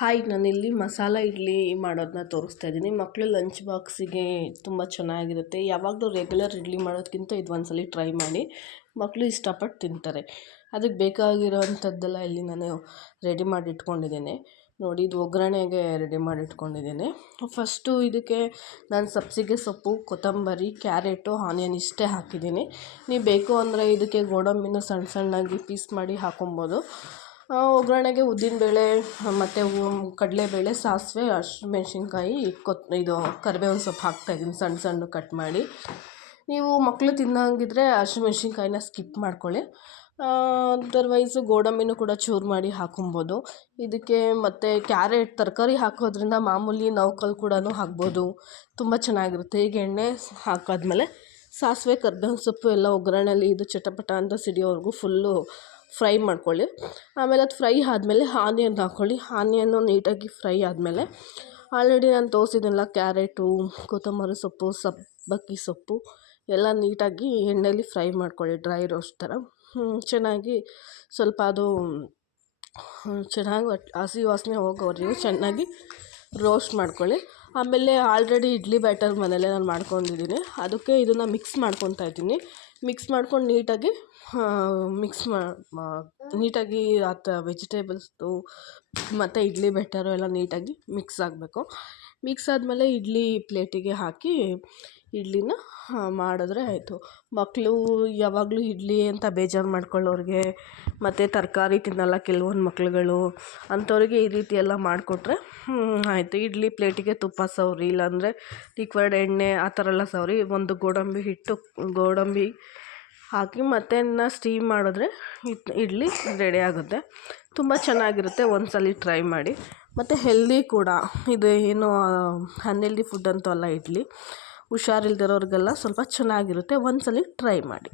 Hi, ನಾನಿಲ್ಲಿ ಮಸಾಲ ಇಡ್ಲಿ ಮಾಡೋದನ್ನ ತೋರಿಸ್ತಾ ಇದ್ದೀನಿ. ಮಕ್ಕಳು ಲಂಚ್ ಬಾಕ್ಸಿಗೆ ತುಂಬ ಚೆನ್ನಾಗಿರುತ್ತೆ. ಯಾವಾಗಲೂ ರೆಗ್ಯುಲರ್ ಇಡ್ಲಿ ಮಾಡೋದಕ್ಕಿಂತ ಇದು ಒಂದ್ಸಲ ಟ್ರೈ ಮಾಡಿ. ಮಕ್ಕಳು ಇಷ್ಟಪಟ್ಟು ತಿಂತಾರೆ. ಅದಕ್ಕೆ ಬೇಕಾಗಿರೋವಂಥದ್ದೆಲ್ಲ ಇಲ್ಲಿ ನಾನು ರೆಡಿ ಮಾಡಿ ಇಟ್ಕೊಂಡಿದ್ದೇನೆ. ನೋಡಿ, ಇದು ಒಗ್ಗರಣೆಗೆ ರೆಡಿ ಮಾಡಿ ಇಟ್ಕೊಂಡಿದ್ದೇನೆ. ಫಸ್ಟು ಇದಕ್ಕೆ ನಾನು ಸಬ್ಬಸಿಗೆ ಸೊಪ್ಪು, ಕೊತ್ತಂಬರಿ, ಕ್ಯಾರೆಟು, ಆನಿಯನ್ ಇಷ್ಟೇ ಹಾಕಿದ್ದೀನಿ. ನೀವು ಬೇಕು ಅಂದರೆ ಇದಕ್ಕೆ ಗೋಡಂಬಿನ ಸಣ್ಣ ಸಣ್ಣಾಗಿ ಪೀಸ್ ಮಾಡಿ ಹಾಕೊಬೋದು. ಒಗ್ಗರಣೆಗೆ ಉದ್ದಿನಬೇಳೆ ಮತ್ತು ಕಡಲೆಬೇಳೆ, ಸಾಸಿವೆ, ಹಸಿಮೆಣ್ಸಿನ್ಕಾಯಿ, ಇದು ಕರಿಬೇವಿನ ಸೊಪ್ಪು ಹಾಕ್ತಾಯಿದ್ದೀನಿ ಸಣ್ಣ ಸಣ್ಣ ಕಟ್ ಮಾಡಿ. ನೀವು ಮಕ್ಕಳು ತಿನ್ನೋಂಗಿದ್ರೆ ಹಸಿಮೆಣ್ಸಿನ್ಕಾಯಿನ ಸ್ಕಿಪ್ ಮಾಡ್ಕೊಳ್ಳಿ. ಅದರ್ವೈಸು ಗೋಡಂಬಿನೂ ಕೂಡ ಚೂರು ಮಾಡಿ ಹಾಕೊಬೋದು ಇದಕ್ಕೆ. ಮತ್ತು ಕ್ಯಾರೆಟ್ ತರಕಾರಿ ಹಾಕೋದ್ರಿಂದ ಮಾಮೂಲಿ ನೌಕಲ್ ಕೂಡ ಹಾಕ್ಬೋದು, ತುಂಬ ಚೆನ್ನಾಗಿರುತ್ತೆ. ಈಗ ಎಣ್ಣೆ ಹಾಕಾದ್ಮೇಲೆ ಸಾಸಿವೆ, ಕರಿಬೇವಿನ ಸೊಪ್ಪು ಎಲ್ಲ ಒಗ್ಗರಣೆಯಲ್ಲಿ ಇದು ಚಟಪಟ ಅಂತ ಸಿಡಿಯೋವರೆಗೂ ಫುಲ್ಲು ಫ್ರೈ ಮಾಡ್ಕೊಳ್ಳಿ. ಆಮೇಲೆ ಅದು ಫ್ರೈ ಆದಮೇಲೆ ಆನಿಯನ್ ಹಾಕ್ಕೊಳ್ಳಿ. ಆನಿಯನ್ನು ನೀಟಾಗಿ ಫ್ರೈ ಆದಮೇಲೆ ಆಲ್ರೆಡಿ ನಾನು ತೋರಿಸಿದ್ನಲ್ಲ, ಕ್ಯಾರೆಟು, ಕೊತ್ತಂಬರಿ ಸೊಪ್ಪು, ಸಬ್ಬಕ್ಕಿ ಸೊಪ್ಪು ಎಲ್ಲ ನೀಟಾಗಿ ಎಣ್ಣೆಯಲ್ಲಿ ಫ್ರೈ ಮಾಡ್ಕೊಳ್ಳಿ, ಡ್ರೈ ರೋಸ್ಟ್ ಥರ. ಚೆನ್ನಾಗಿ ಸ್ವಲ್ಪ ಅದು ಚೆನ್ನಾಗಿ ಹಸಿ ವಾಸನೆ ಹೋಗೋವರೆಗೂ ಚೆನ್ನಾಗಿ ರೋಸ್ಟ್ ಮಾಡ್ಕೊಳ್ಳಿ. ಆಮೇಲೆ ಆಲ್ರೆಡಿ ಇಡ್ಲಿ ಬ್ಯಾಟರ್ ಮನೇಲೆ ನಾನು ಮಾಡ್ಕೊಂಡಿದ್ದೀನಿ. ಅದಕ್ಕೆ ಇದನ್ನು ಮಿಕ್ಸ್ ಮಾಡ್ಕೊತಾ ಇದ್ದೀನಿ. ಮಿಕ್ಸ್ ಮಾಡ್ಕೊಂಡು ನೀಟಾಗಿ ವೆಜಿಟೇಬಲ್ಸ್ದು ಮತ್ತು ಇಡ್ಲಿ ಬ್ಯಾಟರು ಎಲ್ಲ ನೀಟಾಗಿ ಮಿಕ್ಸ್ ಆಗಬೇಕು. ಮಿಕ್ಸ್ ಆದಮೇಲೆ ಇಡ್ಲಿ ಪ್ಲೇಟಿಗೆ ಹಾಕಿ ಇಡ್ಲಿನ ಮಾಡಿದ್ರೆ ಆಯಿತು. ಮಕ್ಕಳು ಯಾವಾಗಲೂ ಇಡ್ಲಿ ಅಂತ ಬೇಜಾರು ಮಾಡ್ಕೊಳ್ಳೋರಿಗೆ, ಮತ್ತು ತರಕಾರಿ ತಿನ್ನಲ್ಲ ಕೆಲವೊಂದು ಮಕ್ಳುಗಳು, ಅಂಥವ್ರಿಗೆ ಈ ರೀತಿ ಎಲ್ಲ ಮಾಡಿಕೊಟ್ರೆ ಆಯಿತು. ಇಡ್ಲಿ ಪ್ಲೇಟಿಗೆ ತುಪ್ಪ ಸವರಿ, ಇಲ್ಲಾಂದರೆ ಲಿಕ್ವಿಡ್ ಎಣ್ಣೆ ಆ ಥರ ಎಲ್ಲ ಸವರಿ ಒಂದು ಗೋಡಂಬಿ ಹಾಕಿ ಮತ್ತೆ ಸ್ಟೀಮ್ ಮಾಡಿದ್ರೆ ಇಡ್ಲಿ ರೆಡಿ ಆಗುತ್ತೆ. ತುಂಬ ಚೆನ್ನಾಗಿರುತ್ತೆ, ಒಂದ್ಸಲ ಟ್ರೈ ಮಾಡಿ. ಮತ್ತು ಹೆಲ್ದಿ ಕೂಡ ಇದು, ಏನು ಅನ್ಹೆಲ್ದಿ ಫುಡ್ ಅಂತೂ ಅಲ್ಲ ಇಡ್ಲಿ. ಹುಷಾರಿಲ್ದಿರೋರಿಗೆಲ್ಲ ಸ್ವಲ್ಪ ಚೆನ್ನಾಗಿರುತ್ತೆ, ಒಂದ್ಸಲ ಟ್ರೈ ಮಾಡಿ.